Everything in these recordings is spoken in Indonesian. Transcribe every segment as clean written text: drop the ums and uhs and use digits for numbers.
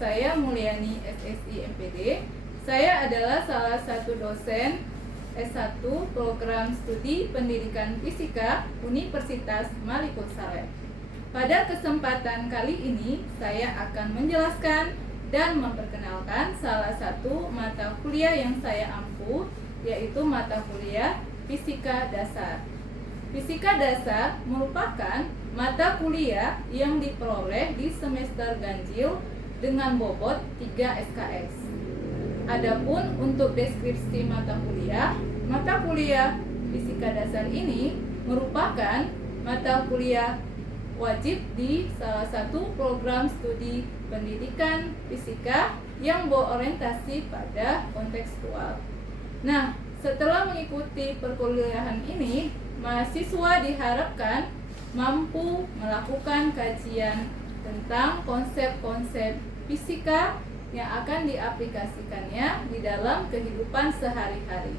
saya Mulyani SSI MPD. Saya adalah salah satu dosen S1 Program Studi Pendidikan Fisika Universitas Malikul Saleh. Pada kesempatan kali ini, saya akan menjelaskan dan memperkenalkan salah satu mata kuliah yang saya ampu, yaitu mata kuliah Fisika Dasar. Fisika Dasar merupakan mata kuliah yang diperoleh di semester ganjil dengan bobot 3 SKS. Adapun untuk deskripsi mata kuliah Fisika Dasar ini merupakan mata kuliah wajib di salah satu program studi pendidikan fisika yang berorientasi pada kontekstual. Nah, setelah mengikuti perkuliahan ini, mahasiswa diharapkan mampu melakukan kajian tentang konsep-konsep fisika yang akan diaplikasikannya di dalam kehidupan sehari-hari.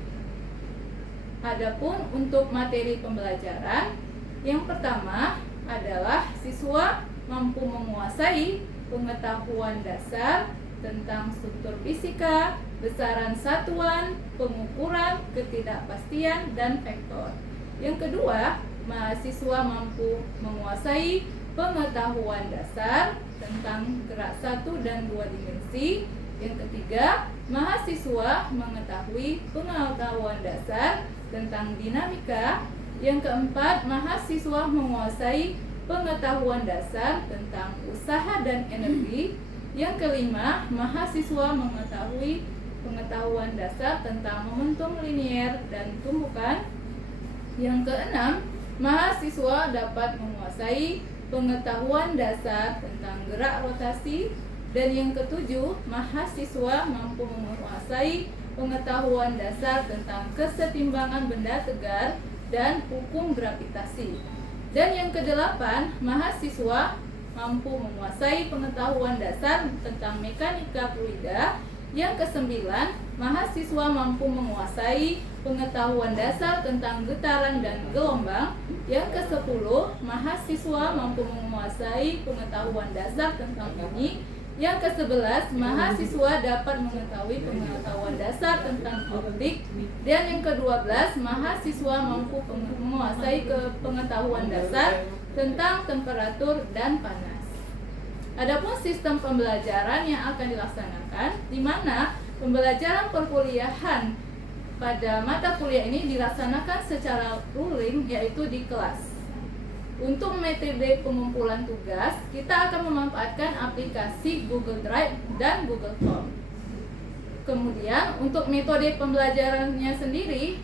Adapun untuk materi pembelajaran, yang pertama adalah siswa mampu menguasai pengetahuan dasar tentang struktur fisika, besaran satuan, pengukuran, ketidakpastian, dan vektor. Yang kedua, mahasiswa mampu menguasai pengetahuan dasar tentang gerak 1 dan 2 dimensi. Yang ketiga, mahasiswa mengetahui pengetahuan dasar tentang dinamika. Yang keempat, mahasiswa menguasai pengetahuan dasar tentang usaha dan energi. Yang kelima, mahasiswa mengetahui pengetahuan dasar tentang momentum linier dan tumbukan. Yang keenam, mahasiswa dapat menguasai pengetahuan dasar tentang gerak rotasi. Dan yang ketujuh, mahasiswa mampu menguasai pengetahuan dasar tentang kesetimbangan benda tegar dan hukum gravitasi. Dan yang kedelapan, mahasiswa mampu menguasai pengetahuan dasar tentang mekanika fluida. Yang kesembilan, mahasiswa mampu menguasai pengetahuan dasar tentang getaran dan gelombang. Yang kesepuluh, mahasiswa mampu menguasai pengetahuan dasar tentang bunyi. Yang ke-11, mahasiswa dapat mengetahui pengetahuan dasar tentang optik. Dan yang ke-12, mahasiswa mampu menguasai pengetahuan dasar tentang temperatur dan panas. Adapun sistem pembelajaran yang akan dilaksanakan, di mana pembelajaran perkuliahan pada mata kuliah ini dilaksanakan secara luring, yaitu di kelas. Untuk metode pengumpulan tugas, kita akan memanfaatkan aplikasi Google Drive dan Google Form. Kemudian untuk metode pembelajarannya sendiri,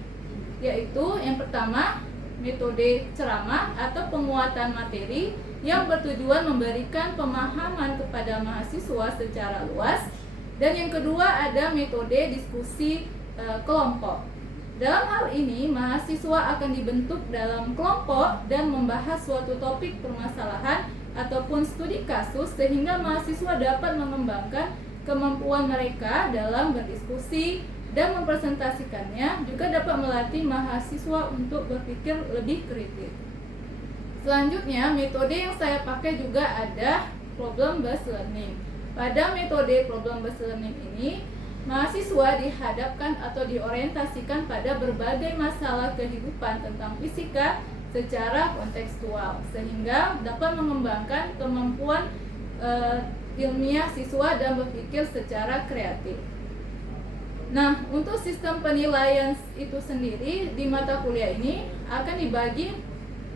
yaitu yang pertama, metode ceramah atau penguatan materi yang bertujuan memberikan pemahaman kepada mahasiswa secara luas. Dan yang kedua ada metode diskusi kelompok. Dalam hal ini, mahasiswa akan dibentuk dalam kelompok dan membahas suatu topik permasalahan ataupun studi kasus sehingga mahasiswa dapat mengembangkan kemampuan mereka dalam berdiskusi dan mempresentasikannya, juga dapat melatih mahasiswa untuk berpikir lebih kritis. Selanjutnya, metode yang saya pakai juga ada problem based learning. Pada metode problem based learning ini, mahasiswa dihadapkan atau diorientasikan pada berbagai masalah kehidupan tentang fisika secara kontekstual, sehingga dapat mengembangkan kemampuan ilmiah siswa dan berpikir secara kreatif. Nah, untuk sistem penilaian itu sendiri di mata kuliah ini akan dibagi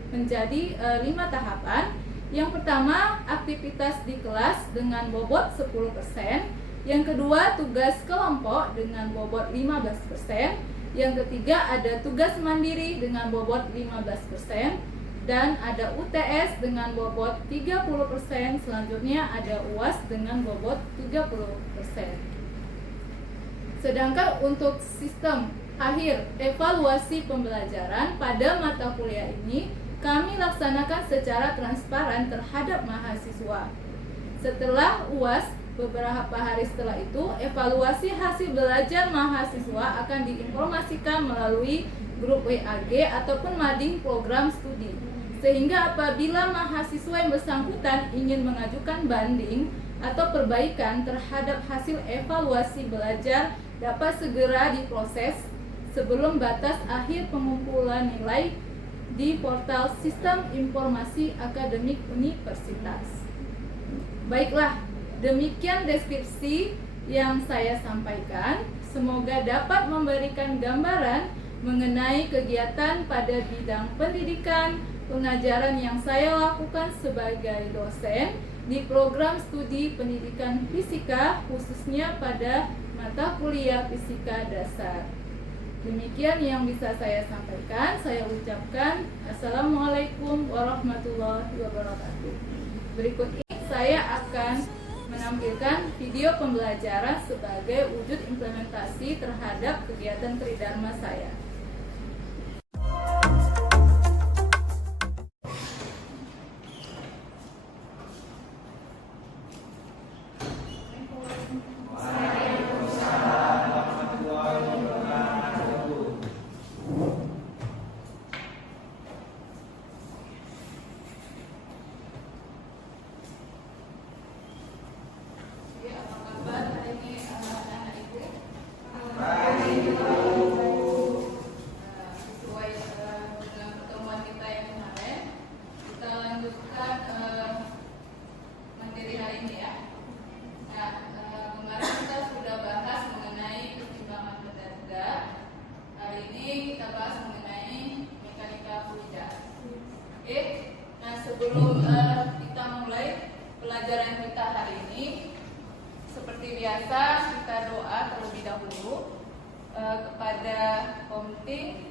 menjadi 5 tahapan. Yang pertama, aktivitas di kelas dengan bobot 10%. Yang kedua, tugas kelompok dengan bobot 15%. Yang ketiga, ada tugas mandiri dengan bobot 15%. Dan ada UTS dengan bobot 30%. Selanjutnya ada UAS dengan bobot 30%. Sedangkan untuk sistem akhir evaluasi pembelajaran pada mata kuliah ini, kami laksanakan secara transparan terhadap mahasiswa. Setelah UAS, beberapa hari setelah itu, evaluasi hasil belajar mahasiswa akan diinformasikan melalui grup WAG ataupun mading program studi. Sehingga apabila mahasiswa yang bersangkutan ingin mengajukan banding atau perbaikan terhadap hasil evaluasi belajar dapat segera diproses sebelum batas akhir pengumpulan nilai di portal Sistem Informasi Akademik Universitas. Baiklah, demikian deskripsi yang saya sampaikan. Semoga dapat memberikan gambaran mengenai kegiatan pada bidang pendidikan pengajaran yang saya lakukan sebagai dosen di program studi pendidikan fisika, khususnya pada mata kuliah fisika dasar. Demikian yang bisa saya sampaikan. Saya ucapkan Assalamualaikum warahmatullahi wabarakatuh. Berikut ini saya akan menampilkan video pembelajaran sebagai wujud implementasi terhadap kegiatan Tridharma saya. Sebelum kita mulai pelajaran kita hari ini, seperti biasa kita doa terlebih dahulu kepada komite.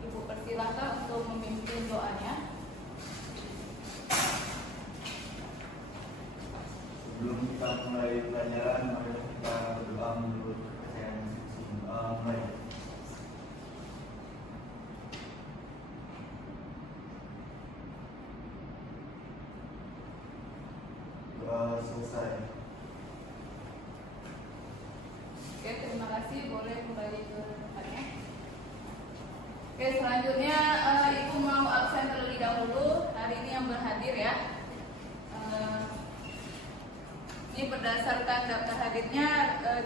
Ibu persilahkan untuk memimpin doanya. Sebelum kita mulai pelajaran, mari kita berdoa menurut kepercayaan mulai. Selesai. Oke, terima kasih. Boleh kembali ke tempatnya. Oke, selanjutnya Ibu mau absen terlebih dahulu. Hari ini yang berhadir ya. Ini berdasarkan daftar hadirnya,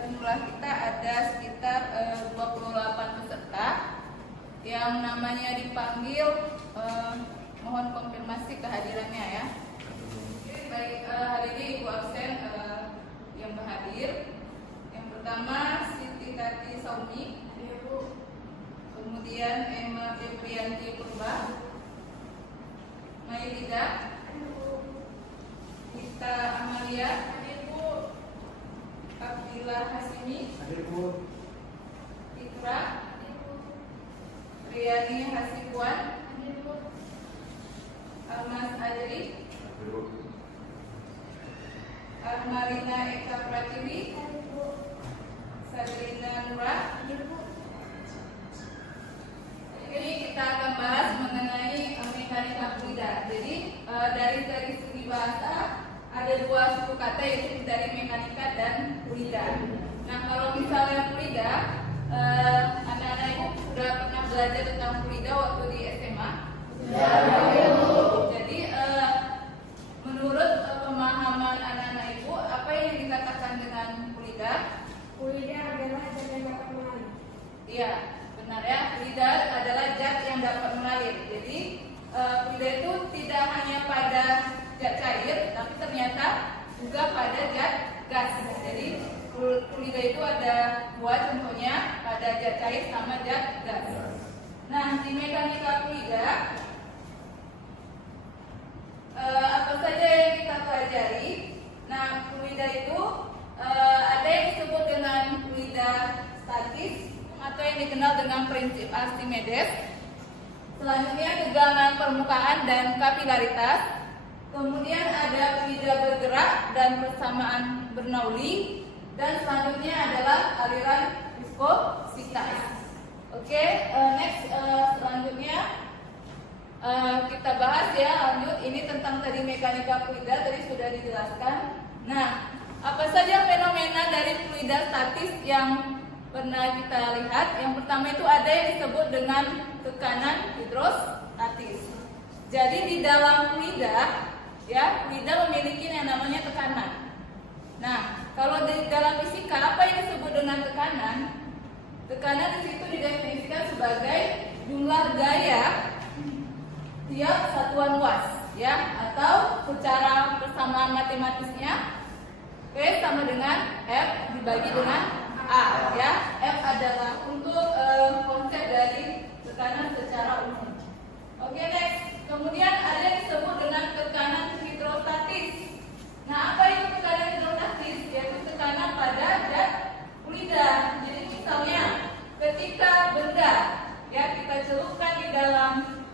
jumlah kita ada sekitar 28 peserta yang namanya dipanggil. Mohon konfirmasi kehadirannya ya. Baik, hari ini Ibu absen yang berhadir. Yang pertama Siti Tati Saumi, kemudian Emma Febrianti Purba, Mailida, Gita Amalia, Abdillah Hasimi, Ikra, Riyani Hasibuan, Almas Adri, Armalina Eka Pratiwi, Sabrina Nura. Ini kita akan bahas mengenai mekanika fluida. Jadi dari segi bahasa ada dua suku kata, yaitu dari mekanika dan fluida. Nah, kalau misalnya fluida, anak-anak ibu sudah pernah belajar tentang fluida waktu di SMA? Ya. Jadi menurut pemahaman anak-anak ibu, apa yang dikatakan dengan fluida? Fluida adalah zat yang dapat mengalir. Iya, benar ya. Fluida adalah zat yang dapat mengalir. Jadi fluida itu tidak hanya pada zat cair, tapi ternyata juga pada zat gas. Jadi fluida itu ada dua contohnya, pada zat cair sama zat gas. Nah, di mekanika fluida apa saja yang kita pelajari? Nah, fluida itu ada yang disebut dengan fluida statis atau yang dikenal dengan prinsip Archimedes. Selanjutnya tegangan permukaan dan kapilaritas. Kemudian ada fluida bergerak dan persamaan Bernoulli. Dan selanjutnya adalah aliran viskositas. Oke, next selanjutnya kita bahas ya, lanjut. Ini tentang tadi mekanika fluida, tadi sudah dijelaskan. Nah, apa saja fenomena dari fluida statis yang pernah kita lihat? Yang pertama itu ada yang disebut dengan tekanan hidrostatis. Jadi di dalam fluida, ya, fluida memiliki yang namanya tekanan. Nah, kalau di dalam fisika apa yang disebut dengan tekanan? Tekanan di situ didefinisikan sebagai jumlah gaya tiap satuan luas, ya, atau secara persamaan matematisnya P sama dengan F dibagi dengan A, ya. F adalah untuk konsep dari tekanan secara umum. Oke, next. Kemudian ada yang disebut dengan tekanan hidrostatis. Nah, apa itu tekanan hidrostatis? Yaitu tekanan pada zat fluida. Jadi misalnya ketika benda, ya, kita celupkan di dalam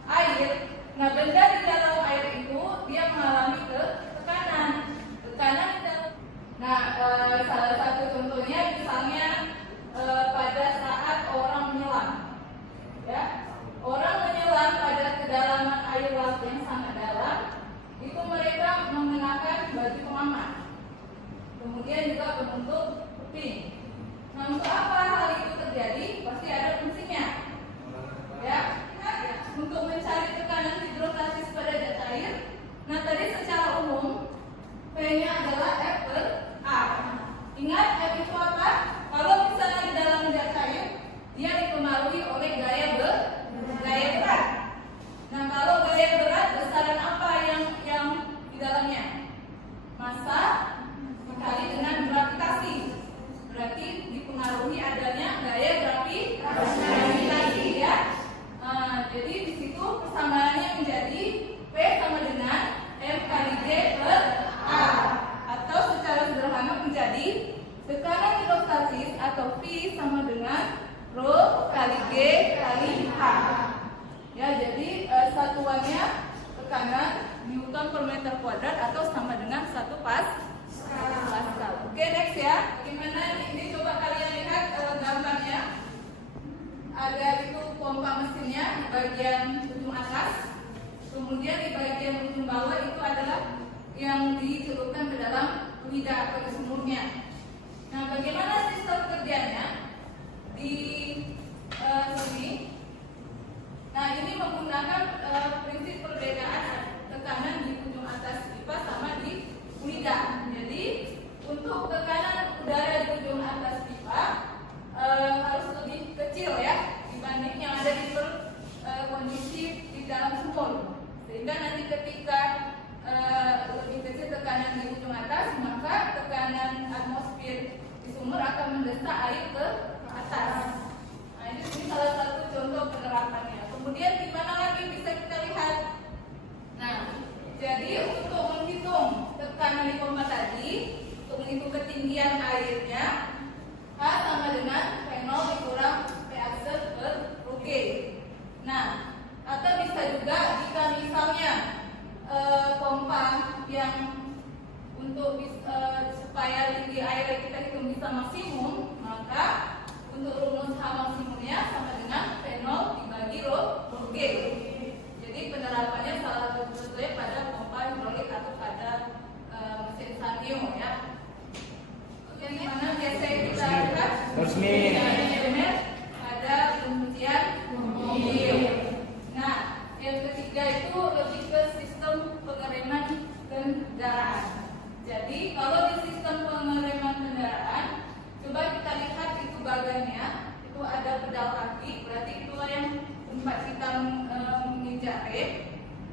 air, nah benda di dalam air itu dia mengalami tekanan di dalam. Nah, salah satu contohnya misalnya pada saat orang menyelam, ya, orang menyelam pada kedalaman air laut yang sangat dalam, itu mereka mengenakan baju pengaman, kemudian juga penutup kuping. Nah, untuk apa hal itu terjadi? Pasti ada fungsinya, ya. Untuk mencari tekanan hidrostatis pada zat air. Nah, tadi secara umum P-nya adalah F per A. Ingat F itu apa? Kalau misalnya di dalam zat air, dia dipengaruhi oleh gaya berat. Nah, kalau gaya berat, besaran apa yang di dalamnya? Massa dikali dengan gravitasi. Berarti dipengaruhi adanya gaya gravitasi, ya. Jadi di situ persamaannya menjadi P sama dengan M kali G per A, atau secara sederhana menjadi tekanan hidrostatis atau V sama dengan Rho kali G kali H. Ya, jadi satuannya tekanan Newton per meter kuadrat atau sama dengan 1 Pascal. Oke, next ya. Gimana ini coba kalian lihat gambarnya. Ada itu pompa mesinnya di bagian ujung atas, kemudian di bagian ujung bawah itu adalah yang dicelupkan ke dalam fluida atau di sumurnya. Nah, bagaimana sistem kerjanya di sini? Nah, ini menggunakan prinsip perbedaan tekanan di ujung atas pipa sama di fluida. Jadi untuk tekanan udara di ujung atas pipa harus lebih kecil, ya, dibanding yang ada di kondisi di dalam sumur, sehingga nanti ketika lebih kecil tekanan di ujung atas, maka tekanan atmosfer di sumur akan mendesak air ke atas. Nah, ini salah satu contoh penerapannya. Kemudian di mana lagi bisa kita lihat? Nah, jadi untuk menghitung tekanan di pompa tadi, untuk menghitung ketinggian airnya, H sama dengan P0 dikurang P aksen per Rho G. Nah, atau bisa juga jika misalnya pompa yang untuk supaya tinggi air kita hitung bisa maksimum, maka untuk rumus H maksimumnya sama dengan P0 dibagi Rho G. Jadi penerapannya salah satunya pada pompa hidrolik atau pada mesin Sanyo, ya. Yang mana biasa kita lihat ada pengujian mobil. Nah, yang ketiga itu lebih ke sistem pengereman kendaraan. Jadi kalau di sistem pengereman kendaraan, coba kita lihat itu bagannya, itu ada pedal kaki, berarti itulah yang tempat kita menginjak rem.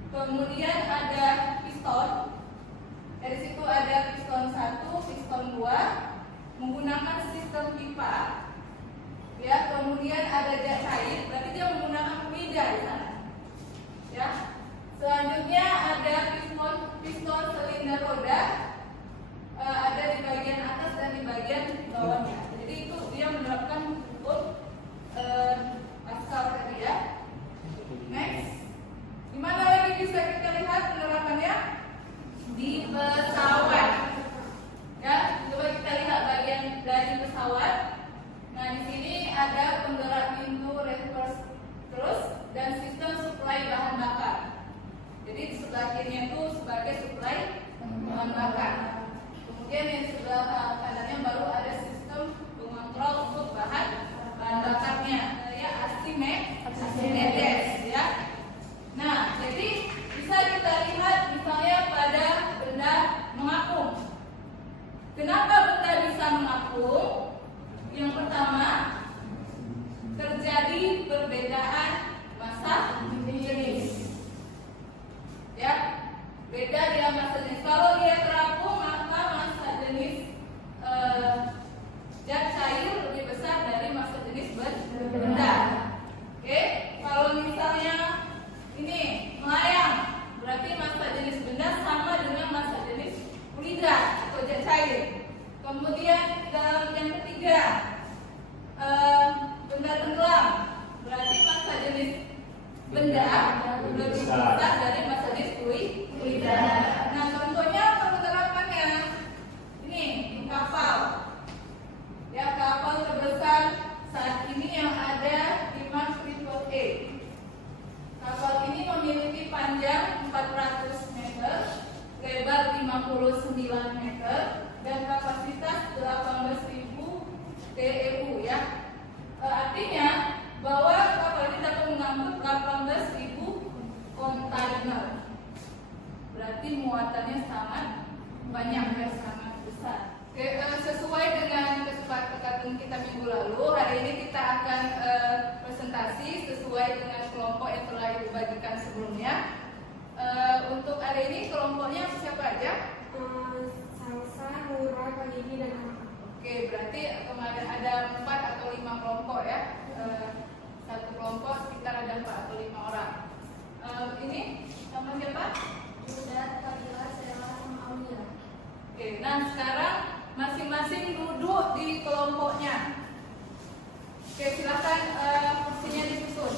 Kemudian ada piston. Dari situ ada piston 1, piston 2 menggunakan sistem pipa, ya. Kemudian ada zat cair, berarti dia menggunakan fluida di sana, ya. Selanjutnya ada piston silinder roda, ada di bagian atas dan di bagian bawahnya. Jadi itu dia menerapkan Pascal tadi, ya. Next, di mana lagi bisa kita lihat penerapannya? Di pesawat, ya. Coba kita lihat bagian dari pesawat. Nah, di sini ada penggerak pintu reverse terus dan sistem suplai bahan bakar. Jadi di sebelah kirinya itu sebagai suplai bahan bakar. Kemudian yang sebelah kanannya baru ada sistem dari perbedaan massa jenis. Ya, beda dia massa jenis. Kalau dia terapung maka massa jenis zat cair lebih besar dari massa jenis benda. Oke, kalau misalnya ini melayang, berarti massa jenis benda sama dengan massa jenis fluida atau zat cair. Kemudian dalam yang ketiga, benda tenggelam, berarti massa jenis benda lebih besar dari massa jenis fluida. Nah, contohnya penerapannya ini kapal. Ya, kapal terbesar saat ini yang ada di Mars Freeport A. Kapal ini memiliki panjang 400 meter, lebar 59 meter, dan kapasitas 18.000 TEU ya. Artinya bahwa kapal ini dapat mengangkut 18.000 kontainer. Berarti muatannya sangat banyak dan sangat besar. Oke, sesuai dengan kesepakatan kita minggu lalu, hari ini kita akan presentasi sesuai dengan kelompok yang telah dibagikan sebelumnya. Untuk hari ini kelompoknya siapa aja? Salsa, Nura, Panidi, dan anak. Oke, berarti kemarin ada 4 atau 5 kelompok ya. Satu kelompok sekitar ada 4 atau 5 orang. Ini sama siapa? Yuda, Fadila, Sela, sama Aulia. Oke, nah sekarang masing-masing duduk di kelompoknya. Oke, silakan kursinya disusun.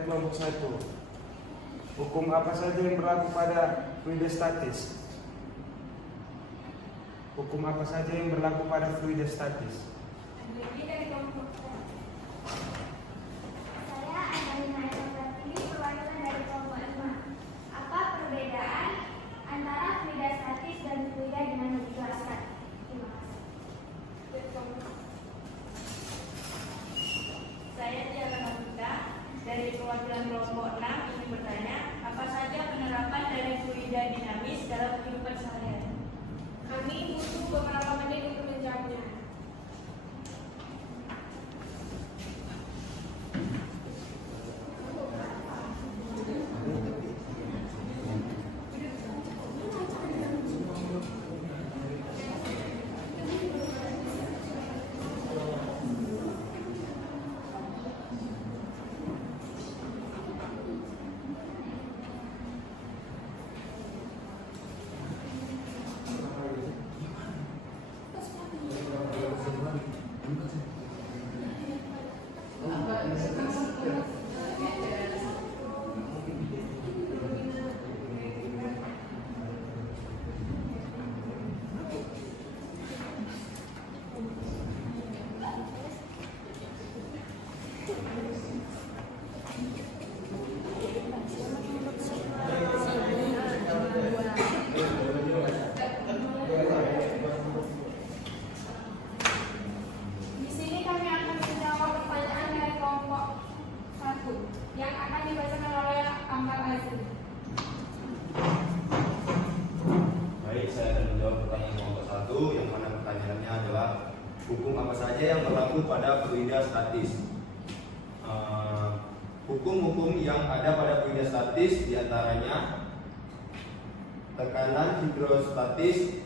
dari kelompok 1. Hukum apa saja yang berlaku pada fluida statis? Hukum apa saja yang berlaku pada fluida statis? Ini dari kelompok Saya Analina Elbertini, perwakilan dari kelompok 5. Apa perbedaan antara fluida statis dan fluida dinamis? Dijelaskan. Terima kasih. Saya Tiara Novita dari perwakilan kelompok 6 ingin bertanya, apa saja penerapan dari fluida dinamis dalam kehidupan sehari-hari? Kami butuh beberapa menit untuk menjawabnya. Di sini kami akan menjawab pertanyaan dari kelompok 1 yang akan dibacakan oleh Amal Azri. Baik, saya akan menjawab pertanyaan kelompok 1 yang mana pertanyaannya adalah hukum apa saja yang berlaku pada fluida statis. Hukum-hukum yang ada pada fluida statis diantaranya tekanan hidrostatis,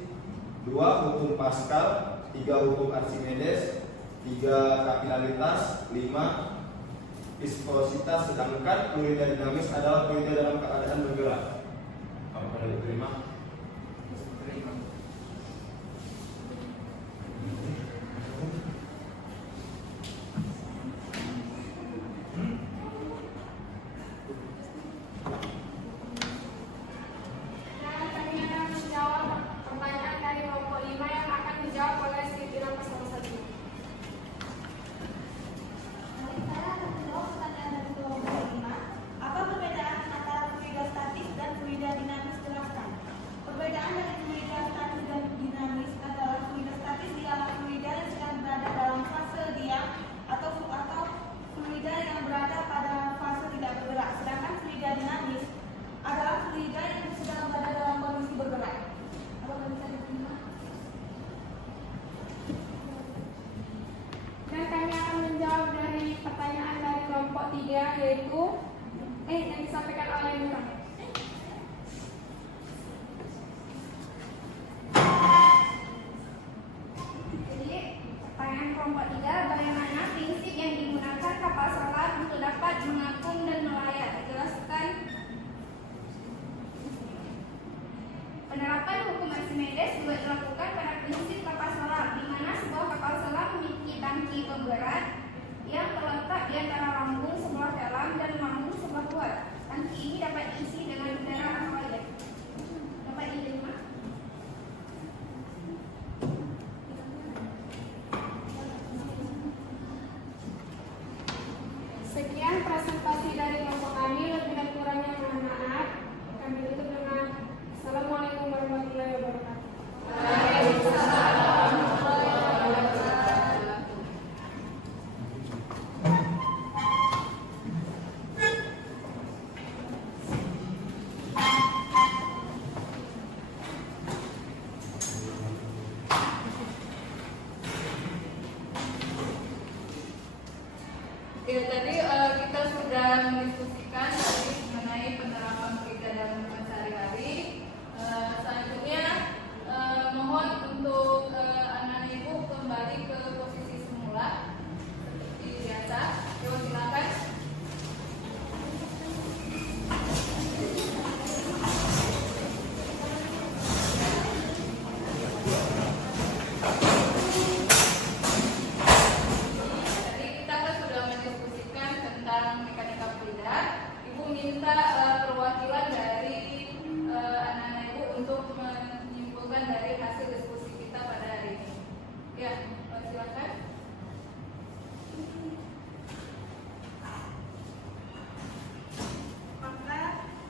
2 hukum Pascal, 3 hukum Archimedes, 3 kapilaritas, 5 viskositas, sedangkan fluida dinamis adalah fluida dalam keadaan bergerak. Apakah diterima? Dan kami akan menjawab pertanyaan dari kelompok 5 yang akan dijawab oleh Siti Nafas satu-satu. Saya akan menjawab pertanyaan dari kelompok 5. Apa perbedaan antara fluida statis dan fluida dinamis? Jelaskan. Perbedaan dari fluida statis dan dinamis adalah fluida statis ialah fluida yang sedang berada dalam fase diam atau fluida yang berada pada fase tidak bergerak. Sedangkan fluida dinamis adalah fluida yang sedang berada dalam kondisi bergerak. Apakah bisa diterima? Dan kami akan menjawab dari pertanyaan dari kelompok 3 yaitu yang disampaikan oleh Nurah. Jadi, pertanyaan kelompok 3, bagaimana prinsip yang digunakan kapal selam untuk dapat mengapung dan melayar? Jelaskan. Penerapan hukum Archimedes juga dilakukan pada prinsip kapal selam, di mana sebuah kapal selam memiliki tangki pemberat yang terletak di antara lambung sebelah dalam dan lambung sebelah luar. Tangki ini dapat diisi dengan udara atau air. Dapat diterima? Sekian presentasi dari kelompok kami, lebih dan kurangnya mohon maaf. Kami tutup dengan Assalamualaikum warahmatullahi wabarakatuh. meminta perwakilan dari anak-anak ibu untuk menyimpulkan dari hasil diskusi kita pada hari ini. Ya, silakan. Maka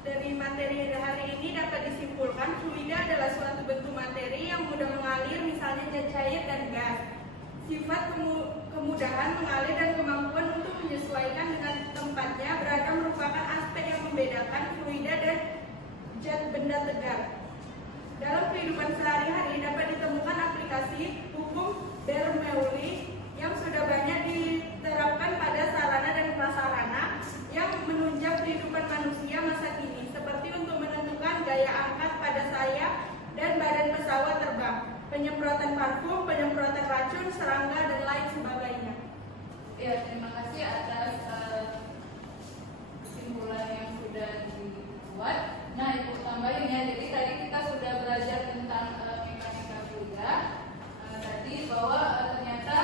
dari materi hari ini dapat disimpulkan fluida adalah suatu bentuk materi yang mudah mengalir, misalnya zat cair dan gas. Sifat kemudahan mengalir dan kemampuan untuk menyesuaikan dengan tempatnya berada merupakan aspek yang membedakan fluida dan zat benda tegar. Dalam kehidupan sehari-hari dapat ditemukan aplikasi hukum Bernoulli yang sudah banyak diterapkan pada sarana dan prasarana yang menunjang kehidupan manusia masa kini, seperti untuk menentukan gaya angkat pada sayap dan badan pesawat terbang, penyemprotan parfum, penyemprotan racun, serangga, dan lain sebagainya. Ya, terima kasih atas kesimpulan yang sudah dibuat. Nah, Ibu tambahin ya, jadi tadi kita sudah belajar tentang mekanika fluida. Tadi bahwa ternyata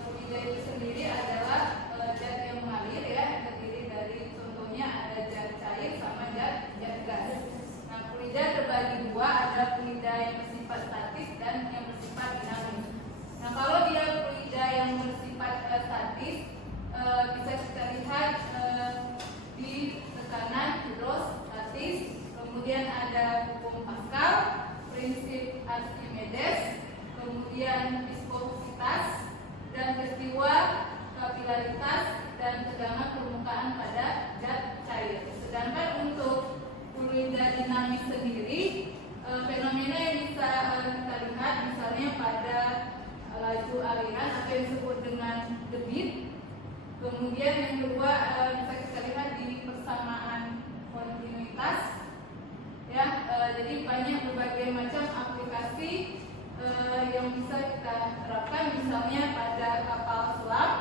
fluida itu sendiri adalah zat yang mengalir ya, terdiri dari contohnya ada zat cair sama zat gas. Nah, fluida terbagi dua, ada fluida yang bersifat statis dan yang bersifat dinamis. Nah, kalau dia fluida yang bersifat statis, bisa kita lihat di tekanan hidrostatis, kemudian ada hukum Pascal, prinsip Archimedes, kemudian viskositas dan peristiwa kapilaritas dan tegangan permukaan pada zat cair. Sedangkan untuk fluida dinamis sendiri, fenomena yang bisa kita lihat misalnya pada laju aliran atau yang disebut dengan debit. Kemudian yang kedua bisa kita lihat di persamaan kontinuitas. Ya, jadi banyak berbagai macam aplikasi yang bisa kita terapkan, misalnya pada kapal selam.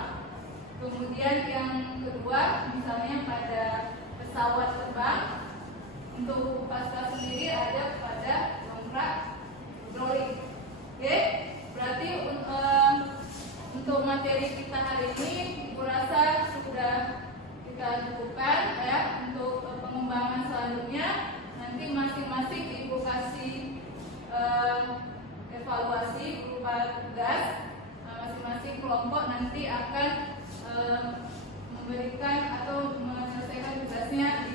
Kemudian yang kedua misalnya pada pesawat terbang. Untuk Pascal sendiri ada pada dongkrak hidrolik. Oke, berarti untuk materi kita hari ini Ibu rasa sudah kita cukupkan ya. Untuk pengembangan selanjutnya nanti masing-masing Ibu kasih evaluasi berupa tugas. Masing-masing kelompok nanti akan memberikan atau menyelesaikan tugasnya